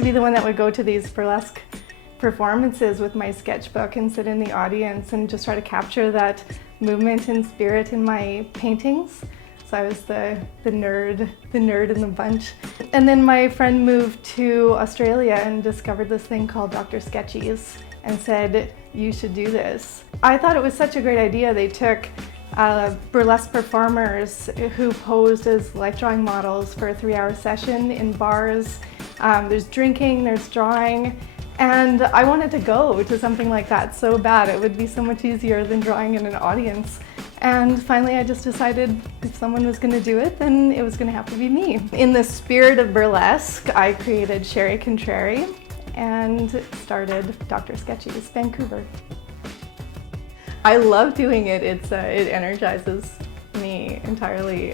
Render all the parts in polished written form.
to be the one that would go to these burlesque performances with my sketchbook and sit in the audience and just try to capture that movement and spirit in my paintings. So I was the nerd in the bunch. And then my friend moved to Australia and discovered this thing called Dr. Sketchy's and said, you should do this. I thought it was such a great idea. They took burlesque performers who posed as life drawing models for a 3-hour session in bars. There's drinking, there's drawing, and I wanted to go to something like that so bad. It would be so much easier than drawing in an audience. And finally I just decided if someone was going to do it, then it was going to have to be me. In the spirit of burlesque, I created Shary Contrary and started Dr. Sketchy's Vancouver. I love doing it. It energizes me entirely.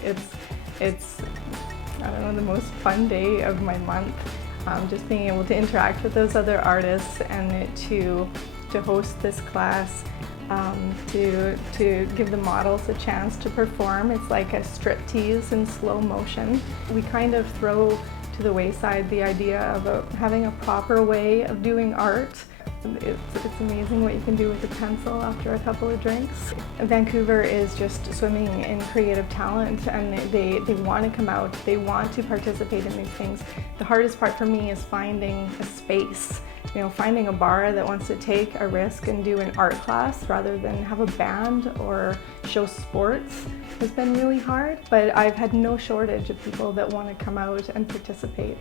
It's I don't know, the most fun day of my month. Just being able to interact with those other artists and to host this class, to give the models a chance to perform. It's like a striptease in slow motion. We kind of throw to the wayside the idea of having a proper way of doing art. It's amazing what you can do with a pencil after a couple of drinks. Vancouver is just swimming in creative talent, and they want to come out, they want to participate in these things. The hardest part for me is finding a space. You know, finding a bar that wants to take a risk and do an art class rather than have a band or show sports has been really hard, but I've had no shortage of people that want to come out and participate.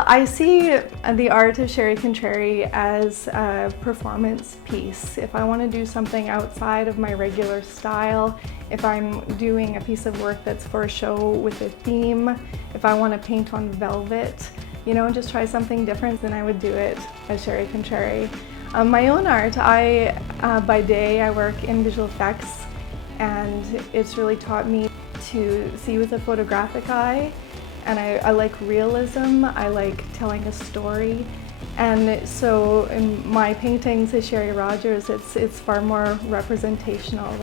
I see the art of Shary Contrary as a performance piece. If I want to do something outside of my regular style, if I'm doing a piece of work that's for a show with a theme, if I want to paint on velvet, you know, and just try something different, then I would do it as Shary Contrary. My own art, by day I work in visual effects, and it's really taught me to see with a photographic eye. And I like realism, I like telling a story. And so in my paintings as Sherri Rogers, it's far more representational.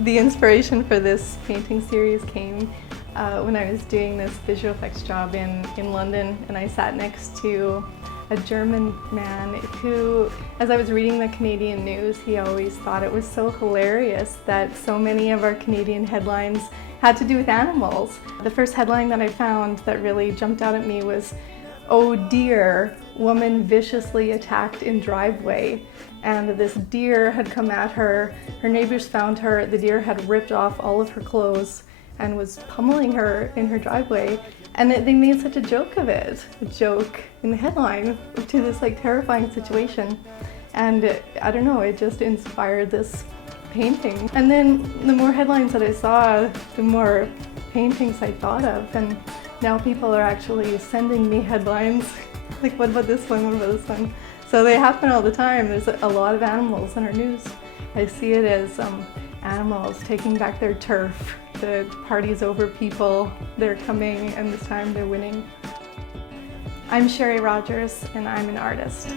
The inspiration for this painting series came when I was doing this visual effects job in London, and I sat next to a German man who, as I was reading the Canadian news, he always thought it was so hilarious that so many of our Canadian headlines had to do with animals. The first headline that I found that really jumped out at me was, "Oh dear, woman viciously attacked in driveway." And this deer had come at her, her neighbors found her, the deer had ripped off all of her clothes and was pummeling her in her driveway. And they made such a joke of it, a joke in the headline to this like terrifying situation. And I don't know, it just inspired this painting. And then the more headlines that I saw, the more paintings I thought of. And now people are actually sending me headlines, like what about this one, what about this one? So they happen all the time. There's a lot of animals in our news. I see it as animals taking back their turf. The party's over people, they're coming, and this time they're winning. I'm Sherri Rogers, and I'm an artist.